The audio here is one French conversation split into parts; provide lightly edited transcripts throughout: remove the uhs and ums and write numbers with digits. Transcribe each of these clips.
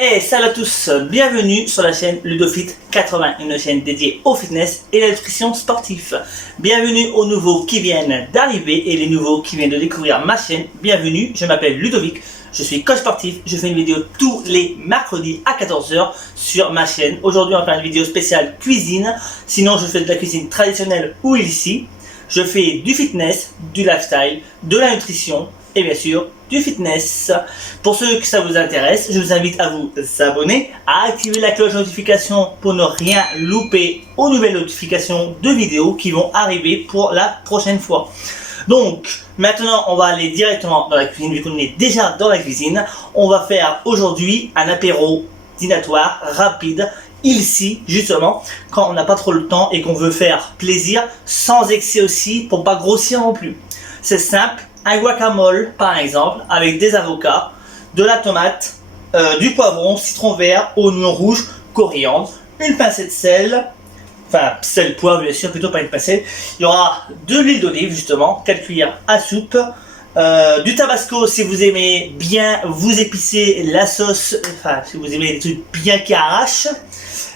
Hey, salut à tous, bienvenue sur la chaîne Ludofit80, une chaîne dédiée au fitness et à la nutrition sportive. Bienvenue aux nouveaux qui viennent d'arriver et les nouveaux qui viennent de découvrir ma chaîne. Bienvenue, je m'appelle Ludovic, je suis coach sportif, je fais une vidéo tous les mercredis à 14 h sur ma chaîne. Aujourd'hui on va faire une vidéo spéciale cuisine, sinon je fais de la cuisine traditionnelle ou ici. Je fais du fitness, du lifestyle, de la nutrition et bien sûr du fitness. Pour ceux que ça vous intéresse, je vous invite à vous abonner, à activer la cloche de notification pour ne rien louper aux nouvelles notifications de vidéos qui vont arriver pour la prochaine fois. Donc maintenant on va aller directement dans la cuisine, vu qu'on est déjà dans la cuisine. On va faire aujourd'hui un apéro dînatoire rapide, ici justement, quand on n'a pas trop le temps et qu'on veut faire plaisir sans excès aussi, pour pas grossir non plus. C'est simple, un guacamole par exemple, avec des avocats, de la tomate, du poivron, citron vert, oignon rouge, coriandre, une pincée de sel, enfin sel poivre bien sûr, plutôt pas une pincée. Il y aura de l'huile d'olive justement, 4 cuillères à soupe, du tabasco si vous aimez bien vous épicer la sauce, enfin si vous aimez des trucs bien qui arrachent,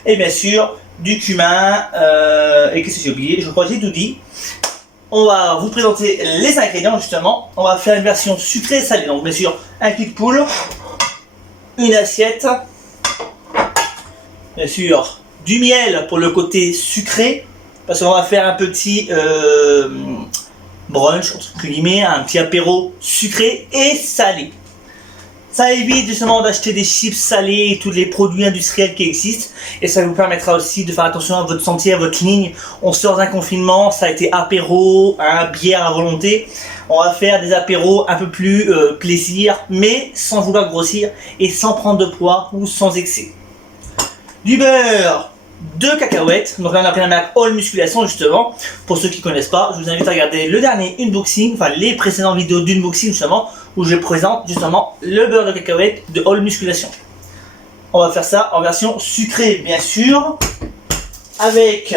et bien sûr du cumin, et qu'est-ce que j'ai oublié, je crois que j'ai tout dit. On va vous présenter les ingrédients justement. On va faire une version sucrée et salée. Donc bien sûr un cul de poule, une assiette, bien sûr du miel pour le côté sucré, parce qu'on va faire un petit brunch entre guillemets, un petit apéro sucré et salé. Ça évite justement d'acheter des chips salés et tous les produits industriels qui existent, et ça vous permettra aussi de faire attention à votre santé, à votre ligne. On sort d'un confinement, ça a été apéro, bière à volonté. On va faire des apéros un peu plus plaisir, mais sans vouloir grossir et sans prendre de poids ou sans excès. Du beurre, 2 cacahuètes, donc là on a pris la marque All Musculation justement. Pour ceux qui ne connaissent pas, je vous invite à regarder le dernier unboxing, enfin les précédentes vidéos d'unboxing justement, où je présente justement le beurre de cacahuète de All Musculation. On va faire ça en version sucrée bien sûr, avec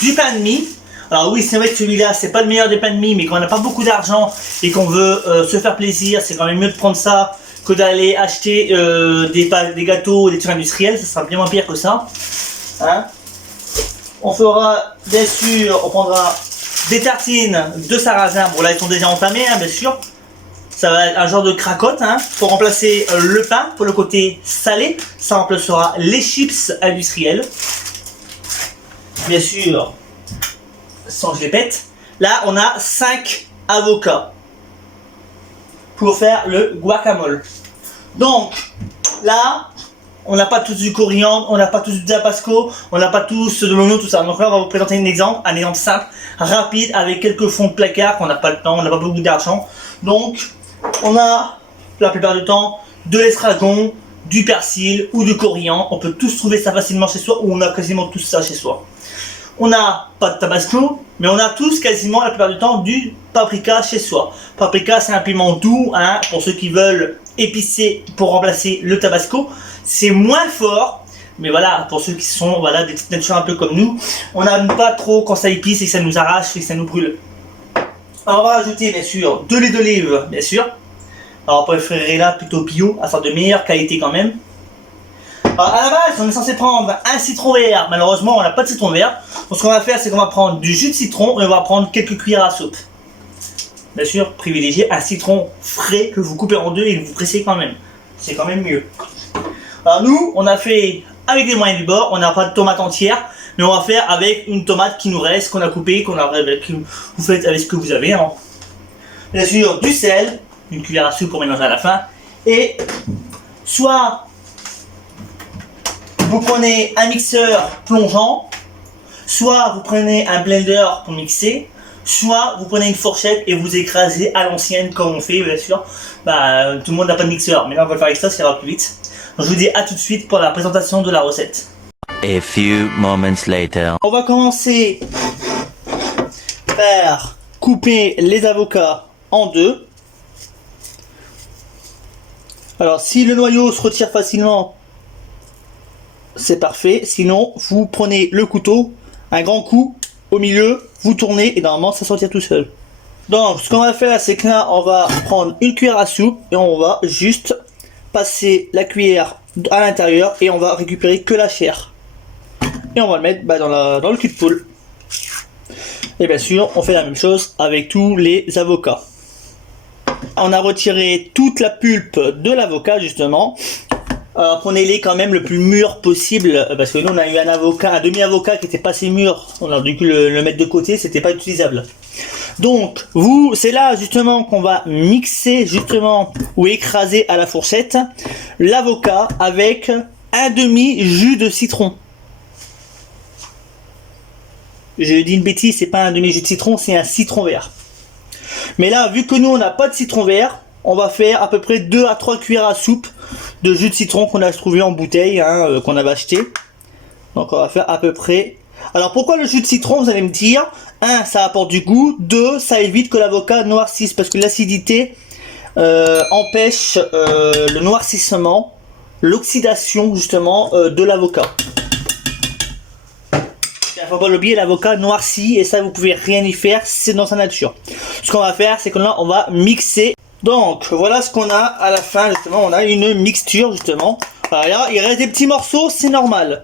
du pain de mie. Alors oui, c'est vrai que celui-là c'est pas le meilleur des pains de mie, mais quand on n'a pas beaucoup d'argent et qu'on veut se faire plaisir, c'est quand même mieux de prendre ça que d'aller acheter des gâteaux, des trucs industriels. Ça sera bien moins pire que ça. Hein, on fera bien sûr, on prendra des tartines de sarrasin. Bon là ils sont déjà entamées hein, bien sûr. Ça va être un genre de cracotte hein, pour remplacer le pain pour le côté salé. Ça remplacera les chips industriels. Bien sûr, sans que je les pète. Là on a 5 avocats pour faire le guacamole. Donc là on n'a pas tous du coriandre, on n'a pas tous du tabasco, on n'a pas tous de l'oignon, tout ça. Donc là, on va vous présenter un exemple simple, rapide, avec quelques fonds de placard, qu'on n'a pas le temps, on n'a pas beaucoup d'argent. Donc, on a, la plupart du temps, de l'estragon, du persil ou du coriandre. On peut tous trouver ça facilement chez soi, ou on a quasiment tout ça chez soi. On n'a pas de tabasco, mais on a tous quasiment, la plupart du temps, du paprika chez soi. Paprika, c'est un piment doux, hein, pour ceux qui veulent épicé pour remplacer le tabasco. C'est moins fort, mais voilà, pour ceux qui sont voilà, des petites natures un peu comme nous, on n'aime pas trop quand ça épice et que ça nous arrache et que ça nous brûle. Alors on va rajouter bien sûr de l'huile d'olive, bien sûr. Alors on préférerait là plutôt bio, afin de meilleure qualité quand même. Alors à la base, on est censé prendre un citron vert. Malheureusement, on n'a pas de citron vert. Donc ce qu'on va faire, c'est qu'on va prendre du jus de citron et on va prendre quelques cuillères à soupe. Bien sûr, privilégiez un citron frais que vous coupez en deux et que vous pressez quand même. C'est quand même mieux. Alors nous, on a fait avec les moyens du bord. On n'a pas de tomate entière, mais on va faire avec une tomate qui nous reste, qu'on a coupée, vous faites avec ce que vous avez. Hein. Bien sûr, du sel, une cuillère à soupe pour mélanger à la fin. Et soit vous prenez un mixeur plongeant, soit vous prenez un blender pour mixer, soit vous prenez une fourchette et vous écrasez à l'ancienne comme on fait bien sûr. Tout le monde n'a pas de mixeur, mais là on va le faire avec ça, ça ira plus vite. Donc, je vous dis à tout de suite pour la présentation de la recette. A few moments later. On va commencer par couper les avocats en deux. Alors si le noyau se retire facilement, c'est parfait. Sinon vous prenez le couteau, un grand coup au milieu, vous tournez et normalement ça sortira tout seul. Donc ce qu'on va faire, c'est que là on va prendre une cuillère à soupe et on va juste passer la cuillère à l'intérieur et on va récupérer que la chair. Et on va le mettre dans le cul de poule. Et bien sûr, on fait la même chose avec tous les avocats. On a retiré toute la pulpe de l'avocat justement. Prenez-les quand même le plus mûr possible parce que nous on a eu un demi-avocat qui était pas assez mûr. On a dû le mettre de côté, c'était pas utilisable. Donc c'est là justement qu'on va mixer justement ou écraser à la fourchette l'avocat avec un demi jus de citron. Je dis une bêtise, c'est pas un demi jus de citron, c'est un citron vert. Mais là, vu que nous on n'a pas de citron vert, on va faire à peu près 2 à 3 cuillères à soupe de jus de citron qu'on a trouvé en bouteille, qu'on avait acheté. Donc on va faire à peu près. Alors pourquoi le jus de citron, vous allez me dire? 1, ça apporte du goût. 2, ça évite que l'avocat noircisse parce que l'acidité empêche le noircissement, l'oxydation justement de l'avocat. Il ne faut pas l'oublier, l'avocat noircit et ça vous pouvez rien y faire, c'est dans sa nature. Ce qu'on va faire, c'est que là on va mixer. Donc voilà ce qu'on a à la fin justement, on a une mixture justement. Alors là, il reste des petits morceaux, c'est normal.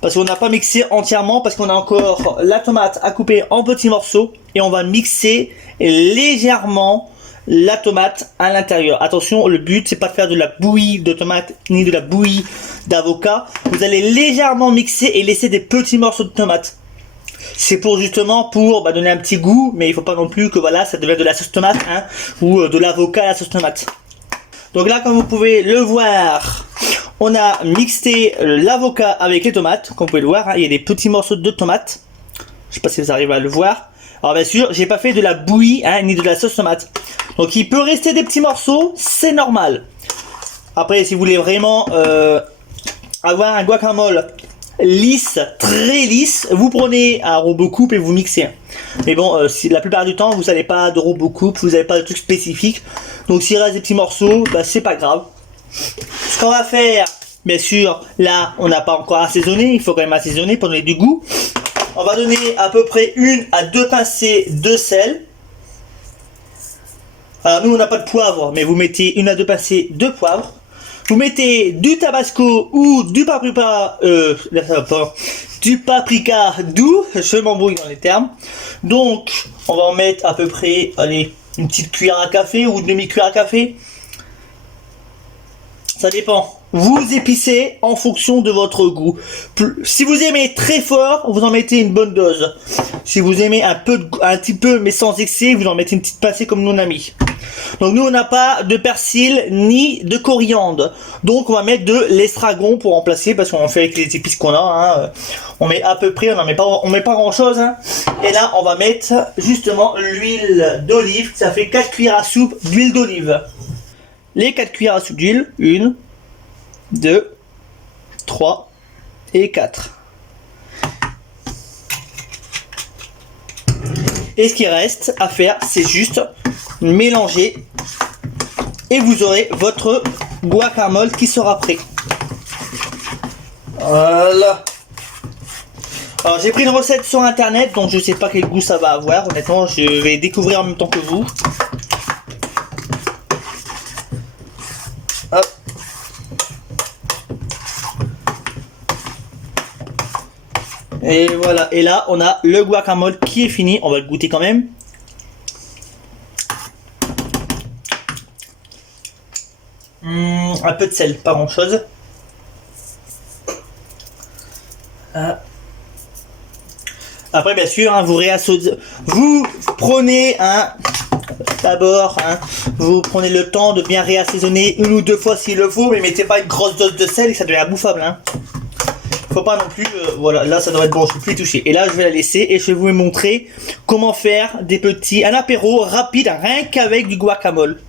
Parce qu'on n'a pas mixé entièrement, parce qu'on a encore la tomate à couper en petits morceaux. Et on va mixer légèrement la tomate à l'intérieur. Attention, le but c'est pas de faire de la bouillie de tomate ni de la bouillie d'avocat. Vous allez légèrement mixer et laisser des petits morceaux de tomate. C'est pour justement donner un petit goût, mais il faut pas non plus que voilà ça devienne de la sauce tomate ou de l'avocat à la sauce tomate. Donc là, comme vous pouvez le voir, on a mixé l'avocat avec les tomates. Comme vous pouvez le voir, il y a des petits morceaux de tomates. Je sais pas si vous arrivez à le voir. Alors bien sûr, j'ai pas fait de la bouillie ni de la sauce tomate. Donc il peut rester des petits morceaux, c'est normal. Après, si vous voulez vraiment avoir un guacamole lisse, très lisse, vous prenez un robot-coupe et vous mixez. Mais bon, si la plupart du temps vous n'avez pas de robot-coupe, vous n'avez pas de truc spécifique. Donc s'il reste des petits morceaux, c'est pas grave. Ce qu'on va faire, bien sûr, là on n'a pas encore assaisonné, il faut quand même assaisonner pour donner du goût. On va donner à peu près 1 à 2 pincées de sel. Alors nous on n'a pas de poivre, mais vous mettez 1 à 2 pincées de poivre. Vous mettez du tabasco ou du paprika, doux, je m'embrouille dans les termes. Donc, on va en mettre à peu près, allez, une petite cuillère à café ou une demi-cuillère à café. Ça dépend. Vous épicez en fonction de votre goût. Si vous aimez très fort, vous en mettez une bonne dose. Si vous aimez un petit peu, mais sans excès, vous en mettez une petite pincée comme nous on a mis. Donc nous on n'a pas de persil ni de coriandre. Donc on va mettre de l'estragon pour remplacer parce qu'on fait avec les épices qu'on a. On met à peu près, on met pas grand chose. Et là on va mettre justement l'huile d'olive. Ça fait 4 cuillères à soupe d'huile d'olive. Les 4 cuillères à soupe d'huile, 1, 2, 3 et 4. Et ce qui reste à faire, c'est juste mélanger et vous aurez votre guacamole qui sera prêt. Voilà. Alors j'ai pris une recette sur internet, donc je sais pas quel goût ça va avoir. Honnêtement, je vais découvrir en même temps que vous. Hop. Et voilà, et là on a le guacamole qui est fini, on va le goûter quand même. Un peu de sel, pas grand chose. Après bien sûr, vous prenez d'abord, vous prenez le temps de bien réassaisonner 1 ou 2 fois s'il le faut, mais mettez pas une grosse dose de sel et ça devient imbouffable. Faut pas non plus, voilà, là ça devrait être bon, je peux plus y toucher. Et là je vais la laisser et je vais vous montrer comment faire un apéro rapide, rien qu'avec du guacamole.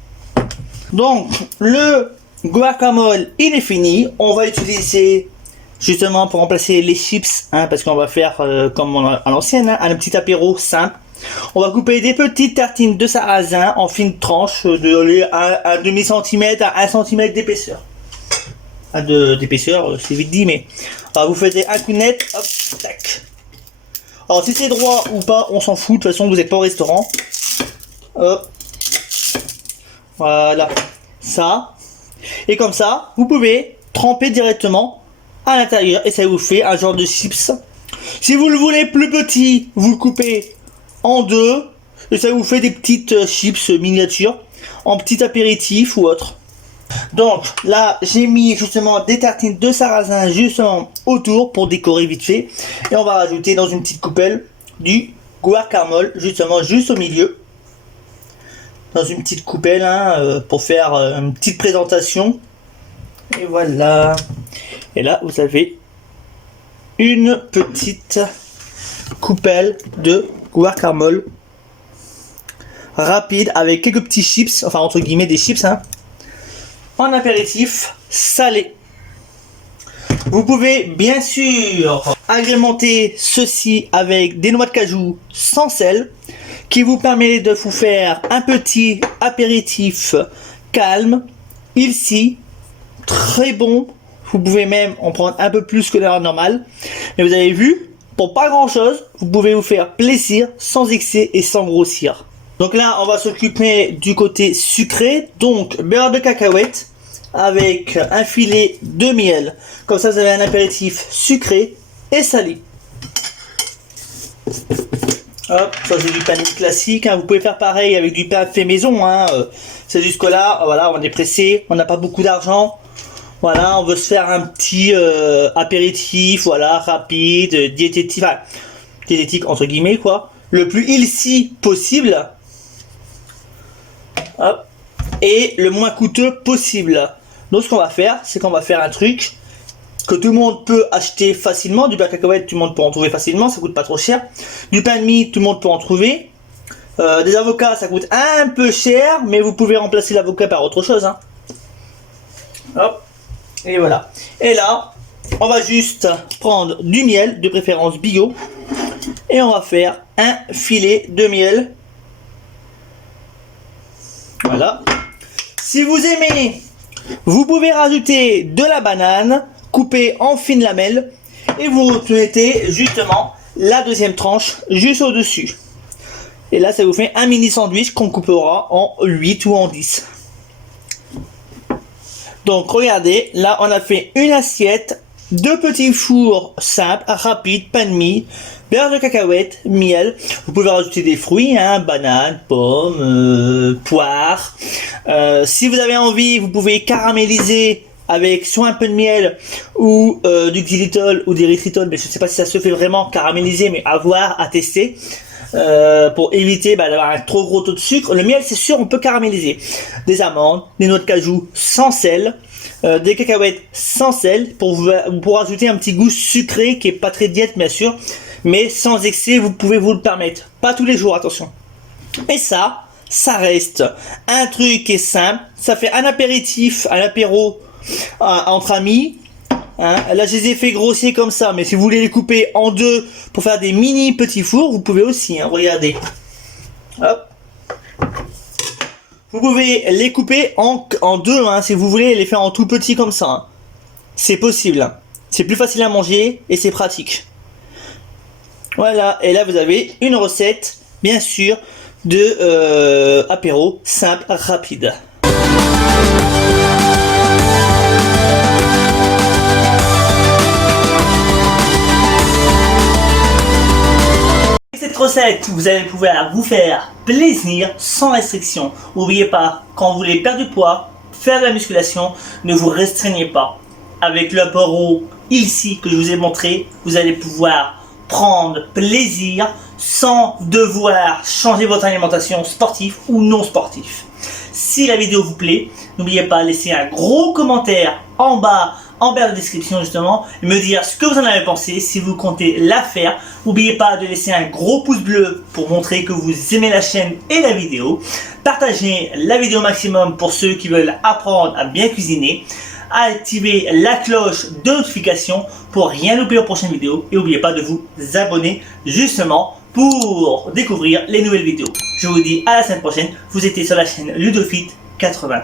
Donc le guacamole il est fini, on va utiliser justement pour remplacer les chips, parce qu'on va faire comme à l'ancienne, un petit apéro simple. On va couper des petites tartines de sarrasin en fines tranches de 1 demi-centimètre à 1 centimètre d'épaisseur. D'épaisseur, c'est vite dit, mais alors vous faites un coup net, hop, tac. Alors si c'est droit ou pas, on s'en fout, de toute façon vous n'êtes pas au restaurant. Hop. Voilà, ça. Et comme ça, vous pouvez tremper directement à l'intérieur et ça vous fait un genre de chips. Si vous le voulez plus petit, vous le coupez en deux et ça vous fait des petites chips miniatures en petit apéritif ou autre. Donc là, j'ai mis justement des tartines de sarrasin justement autour pour décorer vite fait. Et on va rajouter dans une petite coupelle du guacamole justement juste au milieu. Dans une petite coupelle hein, pour faire une petite présentation. Et voilà. Et là, vous avez une petite coupelle de guacamole rapide avec quelques petits chips, enfin entre guillemets des chips, hein, en apéritif salé. Vous pouvez bien sûr agrémenter ceci avec des noix de cajou sans sel qui vous permet de vous faire un petit apéritif calme, ici, très bon. Vous pouvez même en prendre un peu plus que l'heure normale. Mais vous avez vu, pour pas grand chose, vous pouvez vous faire plaisir sans excès et sans grossir. Donc là, on va s'occuper du côté sucré. Donc, beurre de cacahuète avec un filet de miel. Comme ça, vous avez un apéritif sucré et salé. Hop, ça c'est du pain classique. Hein. Vous pouvez faire pareil avec du pain fait maison. Hein. C'est jusque là, voilà, on est pressé, on n'a pas beaucoup d'argent. Voilà, on veut se faire un petit apéritif, voilà, rapide, diététique, enfin, diététique entre guillemets quoi, le plus healthy possible. Hop, et le moins coûteux possible. Donc ce qu'on va faire, c'est qu'on va faire un truc que tout le monde peut acheter facilement. Du beurre de cacahuète, tout le monde peut en trouver facilement, ça coûte pas trop cher. Du pain de mie, tout le monde peut en trouver. Des avocats, ça coûte un peu cher, mais vous pouvez remplacer l'avocat par autre chose. Hein. Hop. Et voilà. Et là, on va juste prendre du miel, de préférence bio. Et on va faire un filet de miel. Voilà. Si vous aimez, vous pouvez rajouter de la banane coupée en fines lamelles. Et vous mettez justement la deuxième tranche juste au-dessus. Et là, ça vous fait un mini sandwich qu'on coupera en 8 ou en 10. Donc regardez, là on a fait une assiette, deux petits fours simples, rapides, pain de mie, beurre de cacahuète, miel. Vous pouvez rajouter des fruits, hein, bananes, pommes, poires. Si vous avez envie, vous pouvez caraméliser avec soit un peu de miel ou du xylitol ou des erythritol, mais je ne sais pas si ça se fait vraiment caraméliser, mais à voir, à tester. Pour éviter d'avoir un trop gros taux de sucre. Le miel, c'est sûr, on peut caraméliser. Des amandes, des noix de cajou sans sel, des cacahuètes sans sel pour ajouter un petit goût sucré qui est pas très diète bien sûr, mais sans excès, vous pouvez vous le permettre. Pas tous les jours, attention. Et ça reste un truc qui est simple. Ça fait un apéritif, un apéro entre amis. Hein, là je les ai fait grossir comme ça, mais si vous voulez les couper en deux pour faire des mini petits fours, vous pouvez aussi, hein, regardez. Hop. Vous pouvez les couper en deux, hein, si vous voulez les faire en tout petit comme ça. Hein. C'est possible. Hein. C'est plus facile à manger et c'est pratique. Voilà, et là vous avez une recette, bien sûr, de apéro simple, rapide. Recette, vous allez pouvoir vous faire plaisir sans restriction. N'oubliez pas, quand vous voulez perdre du poids, faire de la musculation, ne vous restreignez pas. Avec l'apéro ici que je vous ai montré, vous allez pouvoir prendre plaisir sans devoir changer votre alimentation sportive ou non sportive. Si la vidéo vous plaît, n'oubliez pas de laisser un gros commentaire en bas en barre de description justement, me dire ce que vous en avez pensé, si vous comptez la faire. N'oubliez pas de laisser un gros pouce bleu pour montrer que vous aimez la chaîne et la vidéo. Partagez la vidéo maximum pour ceux qui veulent apprendre à bien cuisiner. Activez la cloche de notification pour rien louper aux prochaines vidéos. Et n'oubliez pas de vous abonner justement pour découvrir les nouvelles vidéos. Je vous dis à la semaine prochaine. Vous étiez sur la chaîne Ludofit 80.